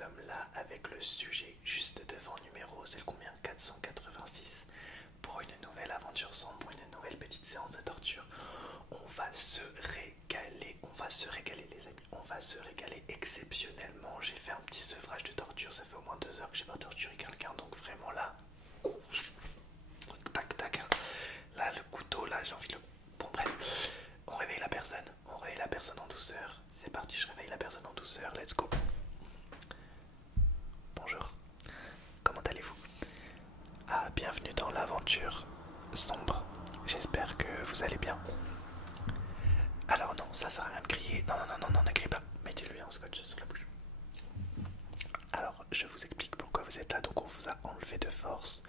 sommes là avec le sujet juste devant numéro, c'est le combien? 486. Pour une nouvelle aventure sombre, une nouvelle petite séance de torture. On va se régaler, les amis, on va se régaler exceptionnellement. J'ai fait un petit sevrage de torture, ça fait au moins 2 heures que j'ai pas torturé quelqu'un, donc vraiment là, tac tac, hein. Là le couteau, là j'ai envie de le... Bon bref, on réveille la personne en douceur. C'est parti, je réveille la personne en douceur, let's go. Bonjour, comment allez-vous? Ah, bienvenue dans l'aventure sombre, j'espère que vous allez bien. Alors non, ça sert à rien de crier, non, ne criez pas, mettez-lui un scotch sur la bouche. Alors, je vous explique pourquoi vous êtes là, donc on vous a enlevé de force,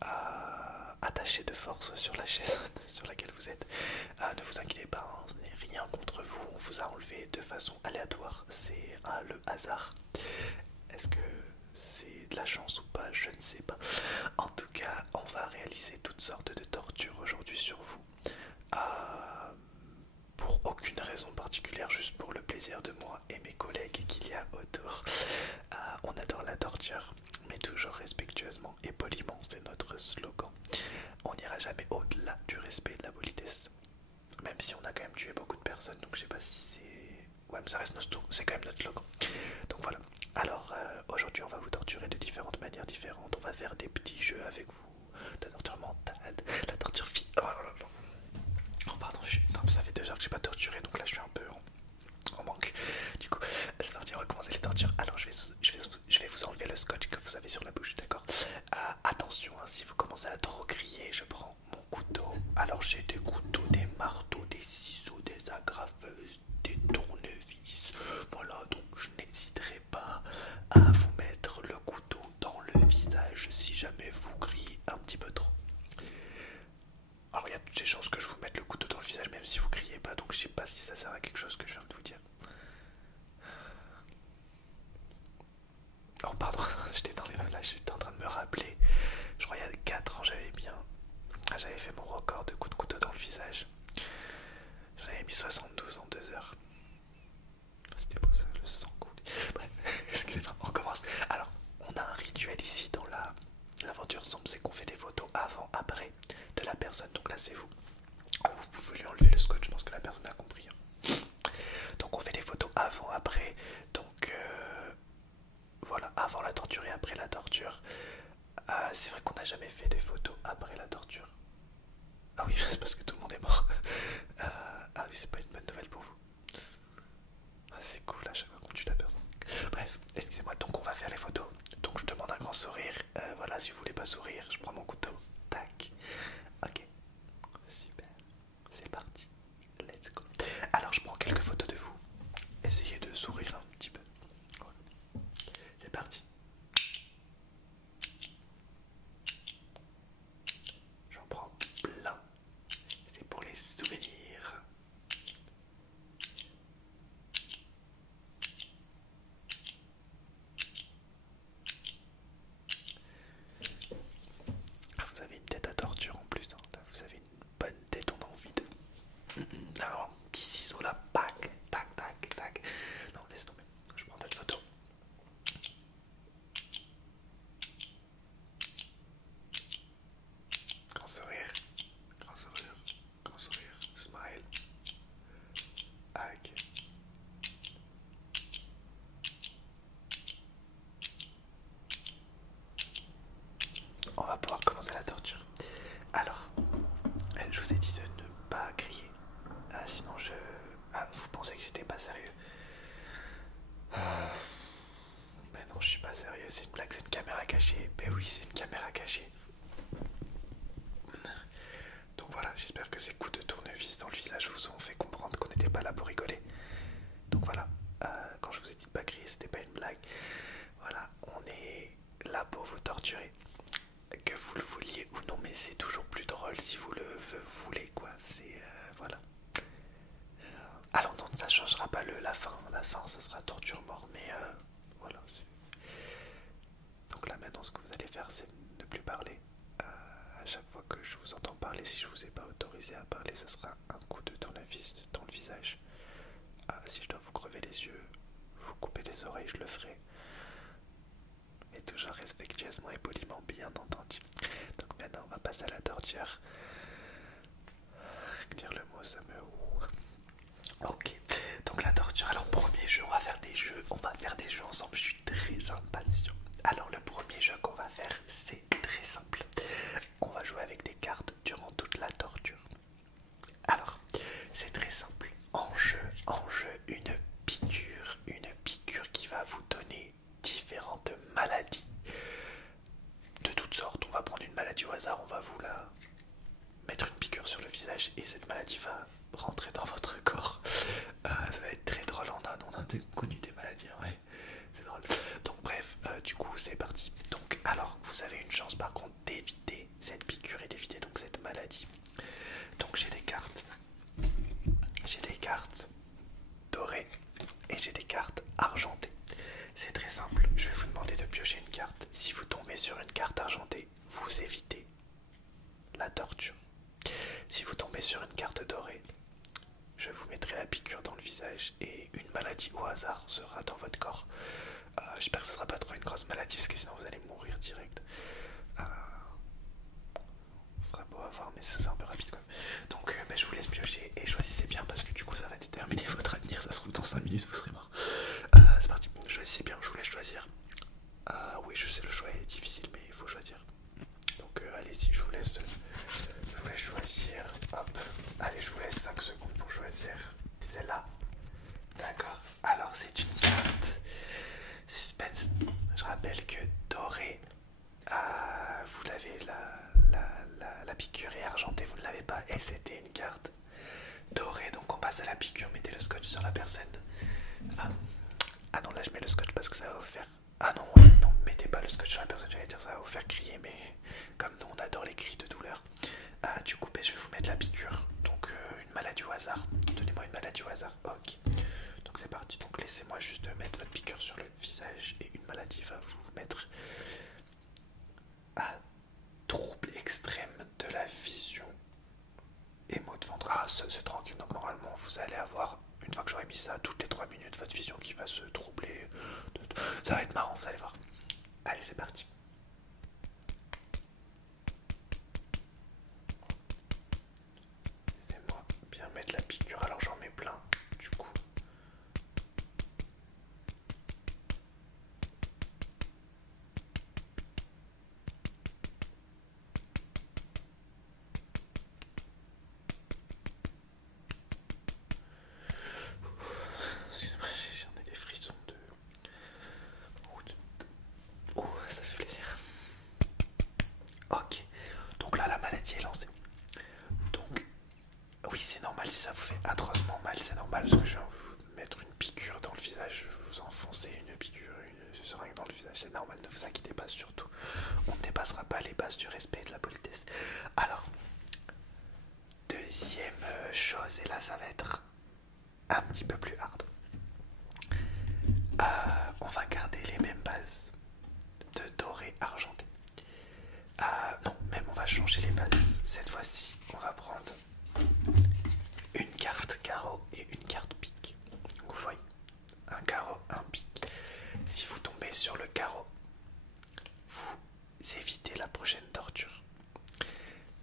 attaché de force sur la chaise sur laquelle vous êtes. Ne vous inquiétez pas, hein, ce n'est rien contre vous, on vous a enlevé de façon aléatoire, c'est le hasard. Est-ce que c'est de la chance ou pas? Je ne sais pas. En tout cas, on va réaliser toutes sortes de tortures aujourd'hui sur vous. Pour aucune raison particulière, juste pour le plaisir de moi et mes collègues qu'il y a autour. On adore la torture, mais toujours respectueusement et poliment, c'est notre slogan. On n'ira jamais au-delà du respect et de la politesse. Même si on a quand même tué beaucoup de personnes, donc je sais pas si c'est... Ouais, mais ça reste notre... c'est quand même notre slogan. Donc voilà. Alors, aujourd'hui, on va vous torturer de différentes manières différentes. On va faire des petits jeux avec vous. De la torture mentale, de la torture physique. Oh pardon, non, mais ça fait 2 heures que j'ai pas torturé, donc là je suis un peu en manque. Du coup, c'est parti, on va commencer les tortures. Alors je vais vous enlever le scotch que vous avez sur la bouche, d'accord? Attention, hein, si vous commencez à trop crier, je prends mon couteau. Alors j'ai des couteaux, des marteaux, des ciseaux, des agrafeuses, des tournevis. Voilà, donc je n'hésiterai pas à vous mettre le couteau dans le visage si jamais vous criez un petit peu trop. Alors il y a toutes ces chances que je vous mette le couteau dans le visage même si vous criez pas, donc je sais pas si ça sert à quelque chose que je viens de vous dire. Oh pardon, j'étais dans les mains là, j'étais en train de me rappeler. Je crois il y a 4 ans j'avais fait mon record de coups de couteau dans le visage. J'en avais mis 72 en 2 heures. C'était beau ça, le sang coulé. Bref, excusez-moi, on commence. Alors, on a un rituel ici dans l'aventure sombre, c'est qu'on fait des photos avant, après de la personne. Donc là c'est vous. Vous pouvez lui enlever le scotch, je pense que la personne a compris. Donc on fait des photos avant, après. Donc voilà, avant la torture et après la torture. C'est vrai qu'on n'a jamais fait des photos après la torture. Ah oui, c'est parce que tout le monde est mort. Ah oui, c'est pas une bonne nouvelle pour vous. Ah, c'est cool, à chaque fois qu'on tue la personne. Bref, excusez-moi, donc on va faire les photos. Donc je demande un grand sourire. Voilà, si vous voulez pas sourire, je prends mon couteau. Tac. Ok. Super. C'est parti. Let's go. Alors je prends quelques photos de vous. Essayez de sourire un petit peu. Voilà. C'est parti. J'en prends plein. C'est pour les souvenirs. Ah, vous avez une tête à torture en plus, hein. Là, vous avez une bonne tête, on a envie de... Alors, un petit ciseau là, pac, tac, tac, tac. Non, laisse tomber, je prends d'autres photos. Grand sourire, grand sourire, grand sourire, smile. Ok. On va pouvoir commencer la torture. Alors, je vous ai dit de ne pas crier. Sinon je... vous pensez que j'étais pas sérieux? Mais non, je suis pas sérieux, c'est une blague, c'est une caméra cachée. Mais oui, c'est une caméra cachée. Donc voilà, j'espère que ces coups de tournevis dans le visage vous ont fait comprendre qu'on n'était pas là pour rigoler. Donc voilà, quand je vous ai dit de pas crier, c'était pas une blague. Voilà, on est là pour vous torturer. Que vous le vouliez ou non, mais c'est toujours plus drôle si vous le voulez, quoi. C'est... voilà. Alors non, ça changera pas la fin. La fin, ça sera torture mort, mais voilà. Donc là maintenant, ce que vous allez faire, c'est ne plus parler. À chaque fois que je vous entends parler, si je vous ai pas autorisé à parler, ça sera un coup de tournevis dans le visage. Si je dois vous crever les yeux, vous couper les oreilles, je le ferai. mais toujours respectueusement et poliment, bien entendu. Donc maintenant, on va passer à la torture. Dire le mot, ça me... Ok, donc la torture. Alors, premier jeu, on va faire des jeux. On va faire des jeux ensemble, je suis très impatient. Alors, le premier jeu qu'on va faire, c'est très simple. On va jouer avec des cartes durant toute la torture. Alors, c'est très simple. En jeu, une piqûre qui va vous donner différentes maladies de toutes sortes. On va prendre une maladie au hasard, on va vous la mettre une piqûre sur le visage et cette maladie va rentrer dans votre corps. Ça va être très drôle. On a connu des maladies, ouais, c'est drôle. Donc bref, du coup c'est parti. Donc alors vous avez une chance par contre d'éviter cette piqûre et d'éviter donc cette maladie. Donc j'ai des cartes. J'ai des cartes dorées et j'ai des cartes argentées. C'est très simple, je vais vous demander de piocher une carte. Si vous tombez sur une carte argentée, vous évitez la torture. Si vous tombez sur une carte dorée, je vous mettrai la piqûre dans le visage et une maladie au hasard sera dans votre corps. J'espère que ce sera pas trop une grosse maladie parce que sinon vous allez mourir direct. Ce sera beau à voir mais c'est un peu rapide quand même. Donc je vous laisse piocher et choisissez bien parce que du coup ça va déterminer votre avenir. Ça se trouve dans 5 minutes vous serez mort. C'est parti, choisissez bien, je vous laisse choisir. Oui je sais le choix est difficile mais il faut choisir. Donc allez-y, je vous laisse choisir. Hop, allez, je vous laisse 5 secondes pour choisir. Celle-là. D'accord. Alors, c'est une carte suspense. Je rappelle que doré, vous l'avez, la piqûre est argentée, vous ne l'avez pas. Et c'était une carte dorée. Donc, on passe à la piqûre. Mettez le scotch sur la personne. Ah non, là, je mets le scotch parce que ça va vous faire. Ah non, non, mettez pas le scotch sur la personne, j'allais dire ça va vous faire crier, mais comme nous on adore les cris de douleur. Du coup, je vais vous mettre la piqûre, donc une maladie au hasard. Donnez-moi une maladie au hasard, ok. Donc c'est parti, donc laissez-moi juste mettre votre piqûre sur le visage et une maladie va vous mettre à trouble extrême de la vision et maux de ventre. Ah, c'est tranquille, donc normalement vous allez avoir, une fois que j'aurai mis ça, toutes les 3 minutes, votre vision qui va se troubler. Ça va être marrant, vous allez voir. Allez, c'est parti. Laissez-moi bien mettre la piqûre, alors j'en mets plein, du coup. Excusez-moi, j'en ai des frissons de... Oh, ça fait plaisir. Ok, donc là la maladie est lancée. Donc, oui c'est normal si ça vous fait atrocement mal, c'est normal parce que je viens vous mettre une piqûre dans le visage, vous enfoncer une piqûre, une seringue dans le visage, c'est normal, ne vous inquiétez pas surtout. On ne dépassera pas les bases du respect et de la politesse. Alors, deuxième chose, et là ça va être un petit peu plus hard. On va garder les mêmes bases de doré argenté. Non, même on va changer les bases. Cette fois-ci, on va prendre une carte carreau et une carte pique. Vous voyez, un carreau, un pique. Si vous tombez sur le carreau, vous évitez la prochaine torture.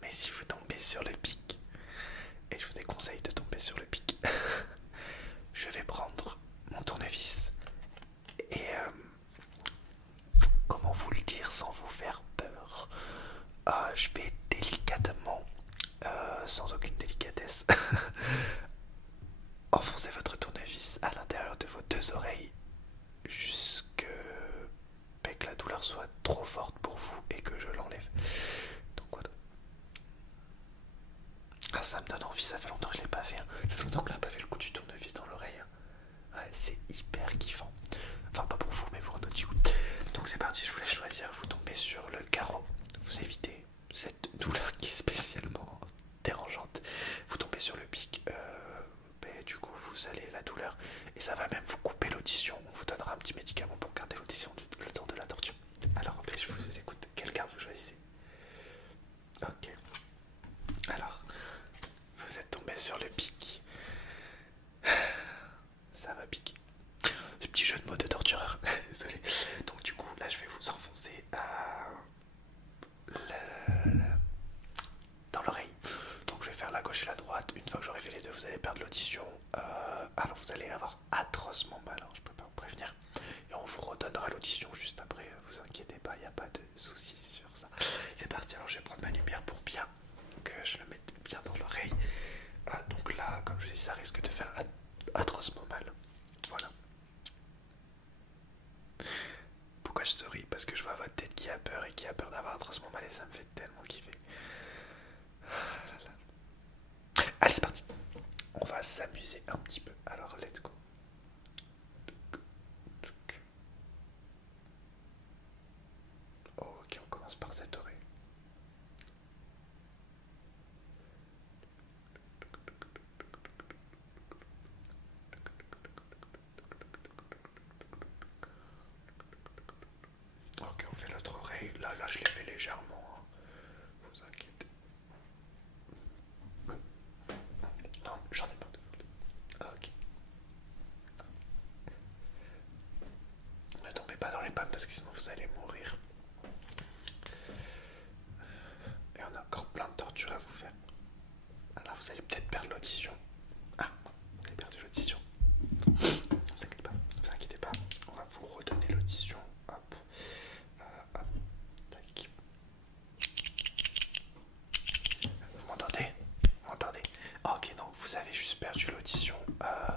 Mais si vous tombez sur le pique, et je vous déconseille de tomber sur le pique, je vais prendre mon tournevis et comment vous le dire sans vous faire peur, je vais délicatement, sans aucune délicatesse, enfoncer votre tournevis à l'intérieur de vos 2 oreilles jusque que la douleur soit trop forte pour vous et que je l'enlève. Donc voilà. Ah, ça me donne envie, ça fait longtemps que je l'ai pas fait. Hein. Ça fait longtemps que je n'ai pas fait le coup du tournevis dans l'oreille. Hein. Ouais, c'est hyper kiffant. Enfin, pas pour vous, mais pour d'autres du coup. Donc c'est parti, je vous laisse choisir. Vous tombez sur le carreau, vous évitez cette douleur qui est spécialement dérangeante. Vous tombez sur le pic, du coup vous allez la douleur et ça va même vous couper l'audition. On vous donnera un petit médicament pour garder l'audition le temps de la torture. Alors je vous écoute, quelle carte vous choisissez? Ok. Alors, vous êtes tombé sur le pic. Ça va piquer. Ce petit jeu de mots de tortureur. Désolé. Donc du coup là je vais vous enfoncer vous allez perdre l'audition. Alors vous allez avoir atrocement mal, hein, je peux pas vous prévenir. Et on vous redonnera l'audition juste après, vous inquiétez pas, il n'y a pas de soucis sur ça. C'est parti, alors je vais prendre ma lumière pour bien que je le mette bien dans l'oreille. Donc là, comme je dis, ça risque de faire atrocement mal. Voilà. Pourquoi je souris? Parce que je vois votre tête qui a peur et qui a peur d'avoir atrocement mal et ça me fait tellement kiffer. Allez, c'est parti. On va s'amuser un petit peu. Alors, let's go. Ok, on commence par cette oreille. Ok, on fait l'autre oreille. Là, je l'ai fait légèrement. Hein. Vous inquiétez. Non, j'en ai pas. Ok. Ne tombez pas dans les pommes parce que sinon vous allez mourir. Et on a encore plein de tortures à vous faire. Alors vous allez peut-être perdre l'audition. Ah, vous avez perdu l'audition. Vous inquiétez pas. On va vous redonner l'audition. Hop. Hop. Tac. Vous m'entendez? Vous m'entendez? Ok, non, vous avez juste perdu l'audition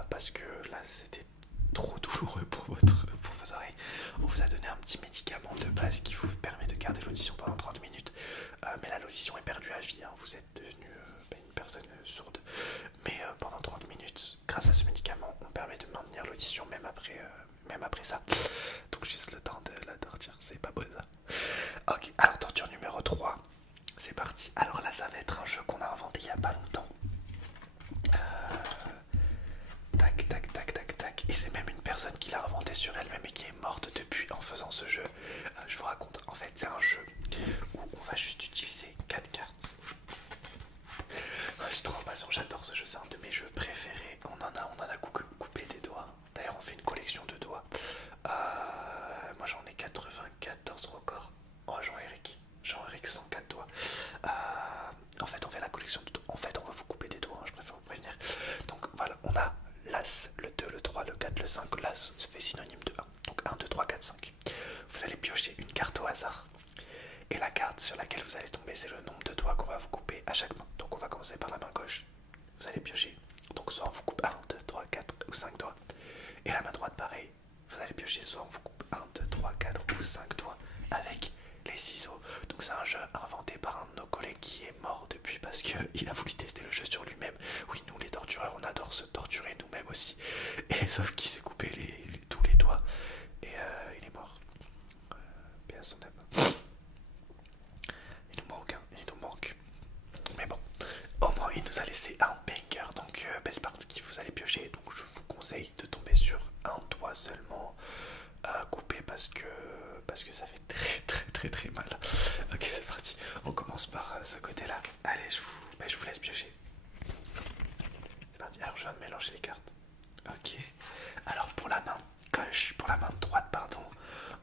parce que là c'était trop douloureux pour vos oreilles. On vous a donné un petit médicament de base qui vous permet de garder l'audition pendant 30 minutes. Mais là l'audition est perdue à vie, hein. Vous êtes devenu une personne sourde. Mais pendant 30 minutes, grâce à ce médicament, on permet de maintenir l'audition même après ça. Donc juste le temps de la torture, c'est pas beau ça. Ok, alors torture numéro 3. C'est parti. Alors là ça va être un jeu qu'on a inventé il y a pas longtemps. Tac, tac, tac, tac, tac. Et c'est même une personne qui l'a inventé sur elle-même et qui est morte depuis en faisant ce jeu. Je vous raconte, en fait c'est un jeu où on va juste utiliser 4 cartes. Je suis trop impatient, j'adore ce jeu, c'est un de mes jeux préférés. On en a coupé des doigts. D'ailleurs on fait une collection de doigts. Moi j'en ai 94 records. Oh Jean-Éric 104 doigts. En fait on fait la collection de doigts. En fait on va vous couper des doigts, hein, je préfère vous prévenir. Donc voilà, on a l'As, le 2, le 3, le 4, le 5. L'As fait synonyme de 1. Donc 1, 2, 3, 4, 5. Vous allez piocher une carte au hasard. Et la carte sur laquelle vous allez tomber, c'est le nombre de doigts qu'on va vous couper à chaque main. Donc on va commencer par la main gauche. Vous allez piocher. Donc soit on vous coupe 1, 2, 3, 4 ou 5 doigts. Et la main droite pareil. Vous allez piocher soit on vous coupe 1, 2, 3, 4 ou 5 doigts avec les ciseaux. Donc c'est un jeu inventé par un de nos collègues qui est mort depuis parce qu'il a voulu tester le jeu sur lui-même. Oui, nous les tortureurs, on adore se torturer nous-mêmes aussi. Et sauf qu'il s'est coupé tous les doigts et il est mort. Paix à son âme. Il nous manque. Mais bon, au moins il nous a laissé un banger. Donc c'est parti, vous allez piocher. Donc je vous conseille de tomber sur un doigt seulement coupé parce que ça fait très mal. Ok, c'est parti. On commence par ce côté-là. Allez, je vous laisse piocher. C'est parti. Alors je viens de mélanger les cartes. Ok. Alors pour la main gauche, pour la main droite, pardon,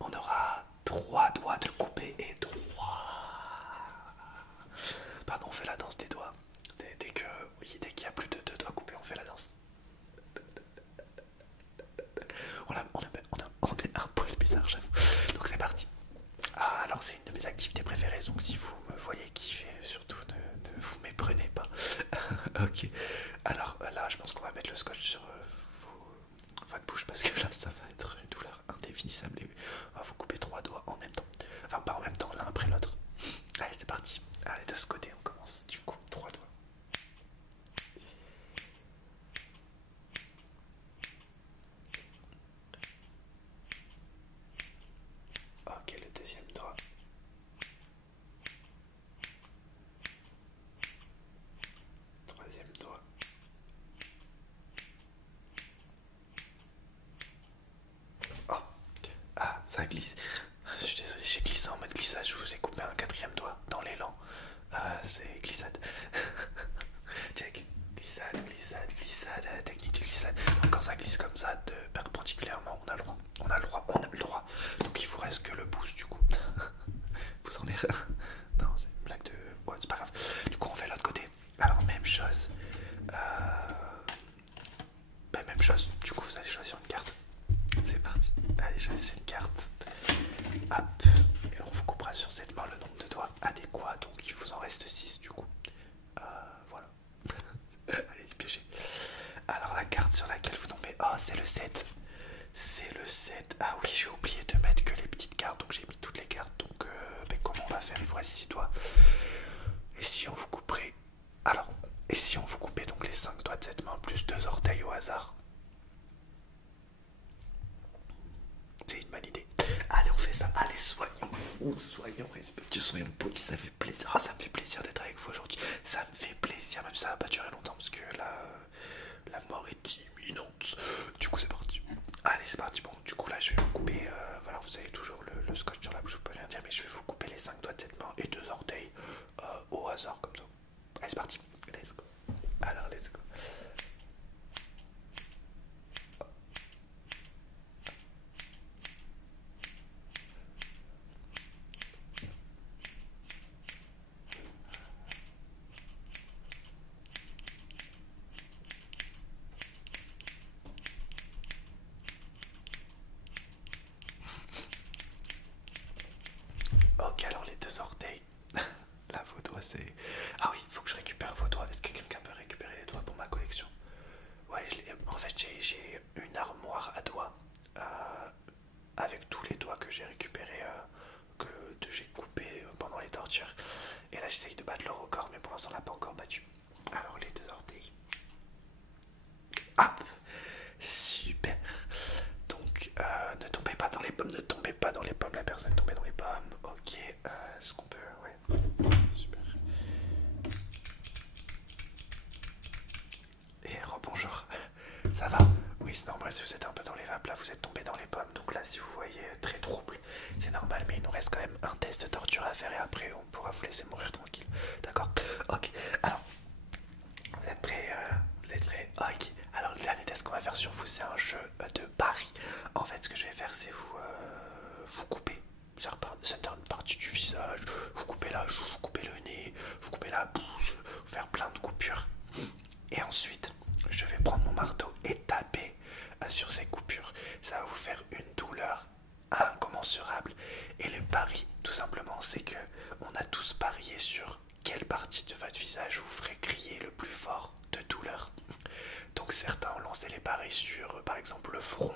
on aura 3 doigts de couper et 3. Pardon, on fait la danse des doigts. Dès qu'il y a plus de 2 doigts coupés, on fait la danse. On est un poil bizarre, j'avoue. Donc c'est parti. Alors c'est une de mes activités préférées, donc si vous me voyez kiffer, surtout ne vous méprenez pas. Ok. Alors là, je pense qu'on va mettre le scotch sur votre bouche parce que là, ça va être une douleur indéfinissable. Et on va vous couper 3 doigts en même temps. Enfin, pas en même temps, l'un après l'autre. Allez, c'est parti. Allez, de ce côté, on commence. Du coup, 3 doigts. Ok, le deuxième doigt. Troisième doigt. Oh, ah, ça glisse. Je suis désolé, j'ai glissé en mode glissage. Je vous ai coupé un 4e doigt dans l'élan. C'est glissade. Check. Glissade, technique de glissade. Donc quand ça glisse comme ça, perpendiculairement, on a le droit. Donc il vous reste que le pouce du coup. Vous en êtes. Non, c'est une blague de. Ouais, c'est pas grave. Du coup, on fait l'autre côté. Alors, même chose. le 7. Ah oui, j'ai oublié de mettre que les petites cartes, donc j'ai mis toutes les cartes. Donc ben, comment on va faire? Il vous reste 6 doigts. Et si on vous couperait... Alors, et si on vous coupait donc les 5 doigts de cette main plus 2 orteils au hasard? C'est une bonne idée. Allez, on fait ça. Allez, soyons fous, soyons respectueux, soyons polis. Ça fait plaisir. Ah, ça me fait plaisir d'être avec vous aujourd'hui. Ça me fait plaisir, même si ça va pas durer longtemps parce que là, la mort est imminente. Du coup, c'est parti. Allez, c'est parti. Bon, du coup, là, je vais vous couper. Voilà, vous avez toujours le scotch sur la bouche, vous pouvez rien dire, mais je vais vous couper les 5 doigts de cette main et 2 orteils au hasard, comme ça. Allez, c'est parti. Let's go. Alors, let's go. Ok, alors les 2 orteils. Là, vos doigts, c'est... Ah oui, il faut que je récupère vos doigts. Est-ce que quelqu'un peut récupérer les doigts pour ma collection? Ouais, en fait, j'ai une armoire à doigts avec tous les doigts que j'ai récupérés, que j'ai coupés pendant les tortures. Et là, j'essaye de battre le record, mais pour l'instant, on l'a pas encore battu. Alors, les 2 orteils. Hop! Super! Donc, ne tombez pas dans les pommes, ne tombez pas dans les pommes, la personne tombée dans les pommes. Ok, est-ce qu'on peut... Ouais, super. Et rebonjour, ça va? Oui, c'est normal si vous êtes un peu dans les vapes, là vous êtes tombé dans les pommes. Donc là, si vous voyez très trouble, c'est normal, mais il nous reste quand même un test de torture à faire et après on pourra vous laisser mourir tranquille. D'accord? Ok, alors, vous êtes prêts? Vous êtes prêts? Ok, alors le dernier test qu'on va faire sur vous, c'est un jeu de paris. En fait, ce que je vais faire, c'est vous couper certaines parties du visage, vous coupez la joue, vous coupez le nez, vous coupez la bouche, vous faire plein de coupures. Et ensuite, je vais prendre mon marteau et taper sur ces coupures. Ça va vous faire une douleur incommensurable. Et le pari, tout simplement, c'est que on a tous parié sur quelle partie de votre visage vous ferait crier le plus fort de douleur. Donc certains ont lancé les paris sur, par exemple, le front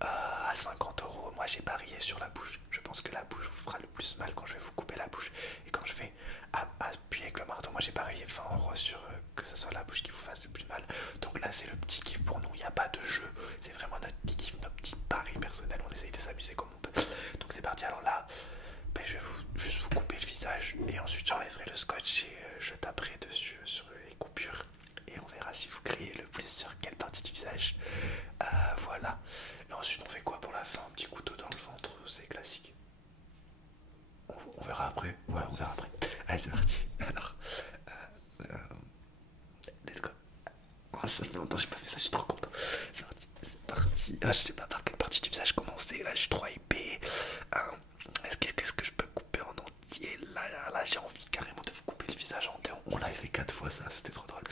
à 50 €. Moi, j'ai parié sur la bouche. Je pense que la bouche vous fera le plus mal quand je vais vous couper la bouche. Et quand je vais appuyer avec le marteau, moi j'ai parié 20 € sur que ce soit la bouche qui vous fasse le plus mal. Donc là, c'est le petit kiff pour nous. Il n'y a pas de jeu. C'est vraiment notre petit kiff, notre petit pari personnel. On essaye de s'amuser comme on peut. Donc c'est parti. Alors là, ben, je vais juste vous couper le visage. Et ensuite, j'enlèverai le scotch et je taperai dessus sur les coupures. Et on verra si vous criez le plus sur quelle partie du visage. Voilà. Et ensuite, on fait quoi pour la fin? Un petit couteau dans le ventre, c'est classique. On verra après. Ouais, on verra après. Allez, c'est parti. Alors, let's go. Oh, ça fait longtemps que j'ai pas fait ça, je suis trop content. C'est parti, c'est parti. Ah, je sais pas par quelle partie du visage commencer. Là, je suis trop épais. Qu'est-ce que je peux couper en entier? Là, j'ai envie carrément de vous couper le visage en deux. On l'avait fait 4 fois, ça, c'était trop drôle.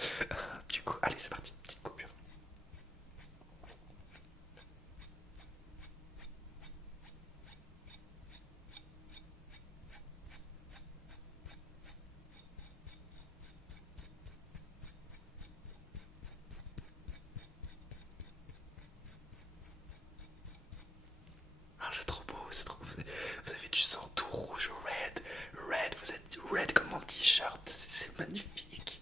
Du coup, allez, c'est parti. Petite coupure. Ah, c'est trop beau, c'est trop beau. Vous avez du sang tout rouge, red, vous êtes red comme mon t-shirt, c'est magnifique.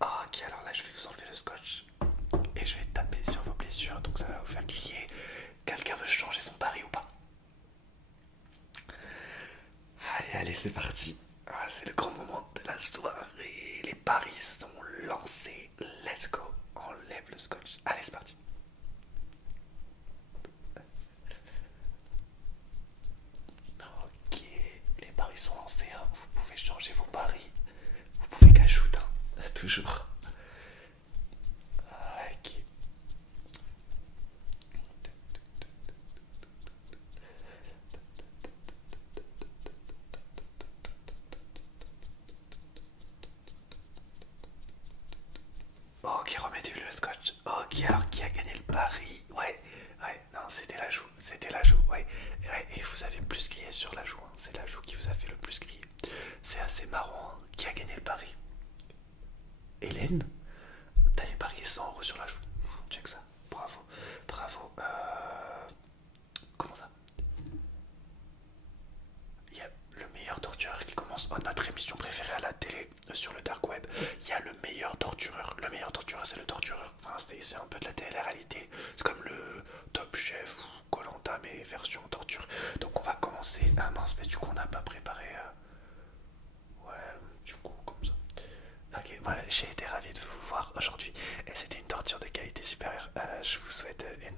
Ok, alors là, je vais vous enlever le scotch et je vais taper sur vos blessures, donc ça va vous faire crier. Quelqu'un veut changer son pari ou pas? Allez, c'est parti. Ah, c'est le grand moment de la soirée. Les paris sont lancés. Let's go. Enlève le scotch. Allez, c'est parti. Ok, les paris sont lancés. Hein. Vous pouvez changer vos paris. Vous pouvez cash out, hein. Toujours. Ok. Ok, remettez-lui le scotch. Ok, alors qui a gagné le pari? Ouais, non, c'était la joue, ouais. Et vous avez plus crié sur la joue, hein. C'est la joue qui vous a fait le plus crier. C'est assez marrant, hein. Qui a gagné le pari? Hélène? T'avais parié 100 € sur la joue. Check ça, bravo. Chef ou koh mais version torture. Donc on va commencer. Ah mince, mais du coup on n'a pas préparé. Ouais, du coup comme ça. Ok, voilà, j'ai été ravi de vous voir aujourd'hui et c'était une torture de qualité supérieure. Je vous souhaite une